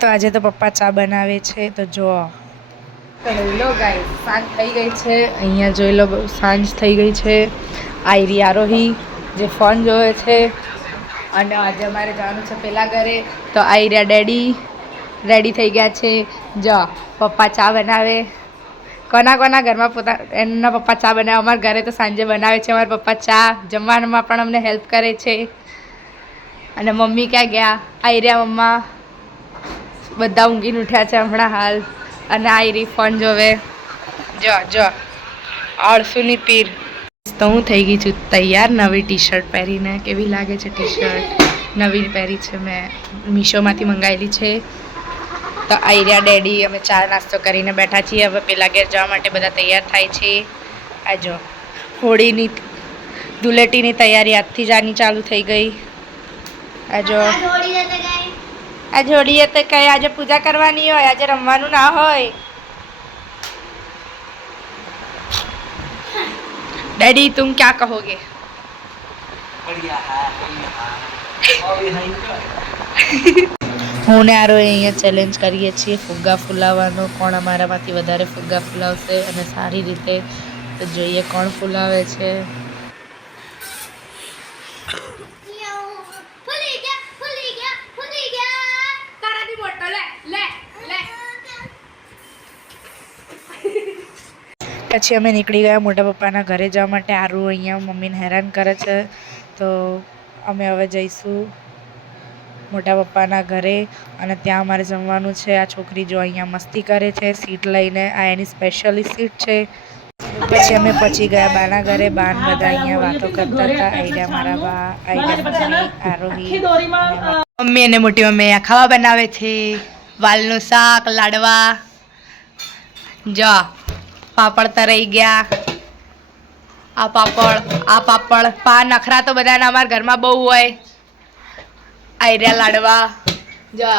તો આજે તો પપ્પા ચા બનાવે છે, તો જો તો હેલો ગાઈ સાંજ થઈ ગઈ છે, અહીંયા જોઈ લો, સાંજ થઈ ગઈ છે. આયરી આરોહી જે ફોન જોવે છે, અને આજે અમારે જવાનું છે પહેલાં ઘરે. તો આયર્યા ડેડી રેડી થઈ ગયા છે. જો, પપ્પા ચા બનાવે. કોના કોના ઘરમાં પોતા, એમના પપ્પા ચા બનાવે? અમારા ઘરે તો સાંજે બનાવે છે. અમારા પપ્પા ચા જમવામાં પણ અમને હેલ્પ કરે છે. અને મમ્મી ક્યાં ગયા? આયર્યા મમ્મા બધા ઊંઘીને ઉઠ્યા છે હમણાં હાલ. અને આ રિફંડ જોવે જો જો આળસુની પીર. તો હું થઈ ગઈ છું તૈયાર નવી ટી શર્ટ પહેરીને. કેવી લાગે છે ટી શર્ટ નવી પહેરી છે મેં. મીશોમાંથી મંગાવેલી છે. તો આઈરિયા ડેડી અમે ચા નાસ્તો કરીને બેઠા છીએ. હવે પેલા ઘેર જવા માટે બધા તૈયાર થાય છે. આ જો. હોળીની ધૂળેટીની તૈયારી આજથી જ આની ચાલુ થઈ ગઈ. આ જો. આ જોડીએ તો કઈ આજે પૂજા કરવાની હોય, આજે રમવાનું ના હોય. ડેડી, તું ક્યાં કહોગે? હું ને આરો અહીંયા ચેલેન્જ કરીએ છીએ, ફુગ્ગા ફુલાવવાનો કોણ અમારામાંથી વધારે ફુગ્ગા ફુલાવશે અને સારી રીતે જોઈએ કોણ ફુલાવે છે. પછી અમે નીકળી ગયા મોટા પપ્પાના ઘરે જવા માટે. આરુ અહીંયા મમ્મીને હેરાન કરે છે. તો અમે હવે જઈશું મોટા પપ્પાના ઘરે અને ત્યાં અમારે જમવાનું છે. આ છોકરી જો અહીંયા મસ્તી કરે છે, સીટ લઈને. આ એની સ્પેશિયલી સીટ છે. પછી અમે પછી ગયા બાના ઘરે. બાન બધા અહીંયા વાતો કરતા હતા. આઈડિયા મારા બા આઈડિયા આરોહી. મમ્મી અને મોટી મમ્મી અહીંયા ખાવા બનાવે છે. વાલનું શાક, લાડવા. જો, પાપડ તરાઈ ગયા. આ પાપડ આ પાપડ. પા નખરા તો બધાના અમારા ઘરમાં બહુ હોય. આયર્યા લાડવા. જો,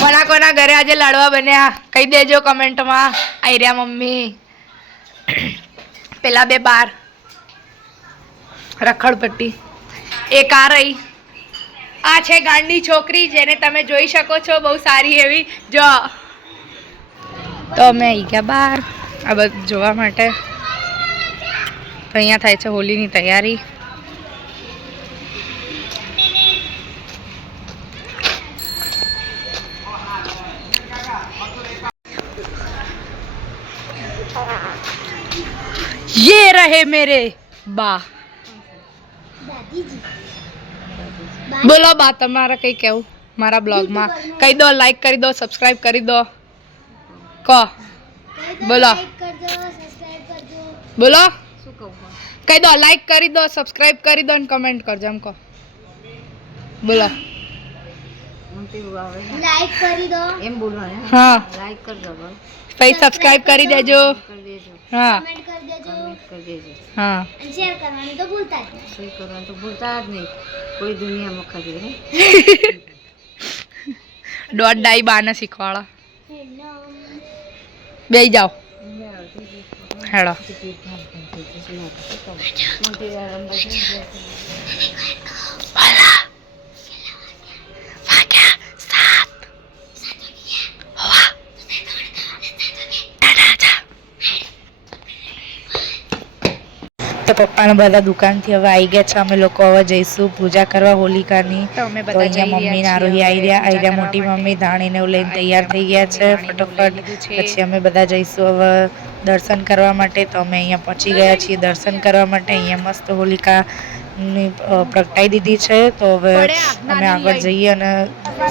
કોના કોના ઘરે આજે લાડવા બન્યા? કહી દેજો કમેન્ટમાં, આયર્યા મમ્મી. પેલા બે બાર. રખડપટ્ટી. એક આ રહી. આ છે ગાંડી છોકરી જેને તમે જોઈ શકો છો બહુ સારી એવી જો તો અમે આવી ગયા બહાર આ બધું જોવા માટે તો અહીંયા થાય છે હોલીની તૈયારી ये रहे मेरे બા બોલો બા, તમારે કઈ કેવું મારા બ્લોગમાં. કહી દો લાઈક કરી દો સબસ્ક્રાઇબ કરી દો. કહો બોલો. બોલો. કહી દો લાઈક કરી દો સબસ્ક્રાઇબ કરી દો અને કમેન્ટ કરજો, એમ કહો. બોલો. લાઈક કરી દો. એમ બોલવાનું હા? લાઈક કરજો ભાઈ સબસ્ક્રાઇબ કરી દેજો. કરી દેજો. હા. કમેન્ટ કરી દેજો. કમેન્ટ કરી દેજો. હા. અને શેર કરવાનું તો ભૂલતા જ નહીં. શેર કરવાનું તો ભૂલતા જ નહીં. કોઈ દુનિયામાં ખરી હે ડોટ ડાઈ બાને શીખવાડા. હેલો બે જાઓ. હેડો. તો પપ્પાને બધા દુકાનથી હવે આવી ગયા છે. અમે લોકો હવે જઈશું પૂજા કરવા હોલિકાની. તો અહીંયા મમ્મી આરોહી આવી રહ્યા આવી રહ્યા મોટી મમ્મી ધાણીને એવું લઈને તૈયાર થઈ ગયા છે ફટોફટ. પછી અમે બધા જઈશું હવે દર્શન કરવા માટે. તો અમે અહીંયા પહોંચી ગયા છીએ દર્શન કરવા માટે. અહીંયા મસ્ત હોલિકા ની પ્રગટાઈ દીધી છે. તો હવે અમે આગળ જઈએ અને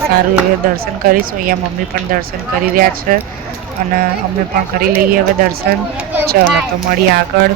સારું એવું દર્શન કરીશું. અહીંયા મમ્મી પણ દર્શન કરી રહ્યા છે અને અમે પણ કરી લઈએ હવે દર્શન. ચલો તો મળીએ આગળ.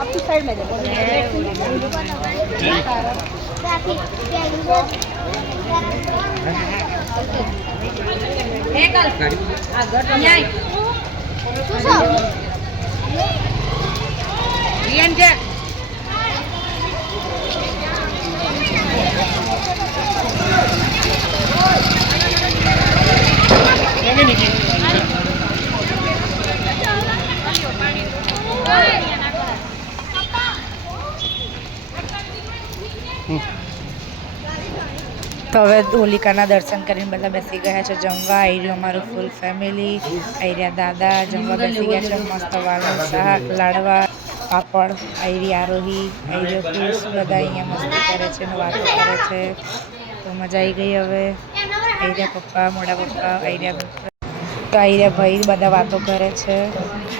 आपकी साइड में देखो તો હવે હોલિકાના દર્શન કરીને બધા બેસી ગયા છે જમવા. આવી રહ્યું અમારું ફૂલ ફેમિલી આવી રહ્યા દાદા. જમવા બેસી ગયા છે. મસ્ત વાળું શાક, લાડવા, પાપડ. આવી રહી આરોહી. આવી રહ્યો પીસ બધા અહીંયા મસ્તી કરે છે ને વાતો કરે છે. તો મજા આવી ગઈ હવે. આવી રહ્યા પપ્પા, મોટા પપ્પા આવી રહ્યા તો આવી રહ્યા ભાઈ બધા વાતો કરે છે.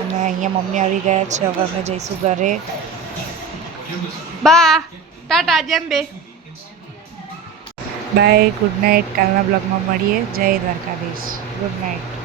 અને અહીંયા મમ્મી આવી ગયા છે. હવે અમે જઈશું ઘરે. બા, ટાટા, જેમ બે. બાય ગુડ નાઇટ કાલના બ્લોગમાં મળીએ. જય દ્વારકાધીશ. Good night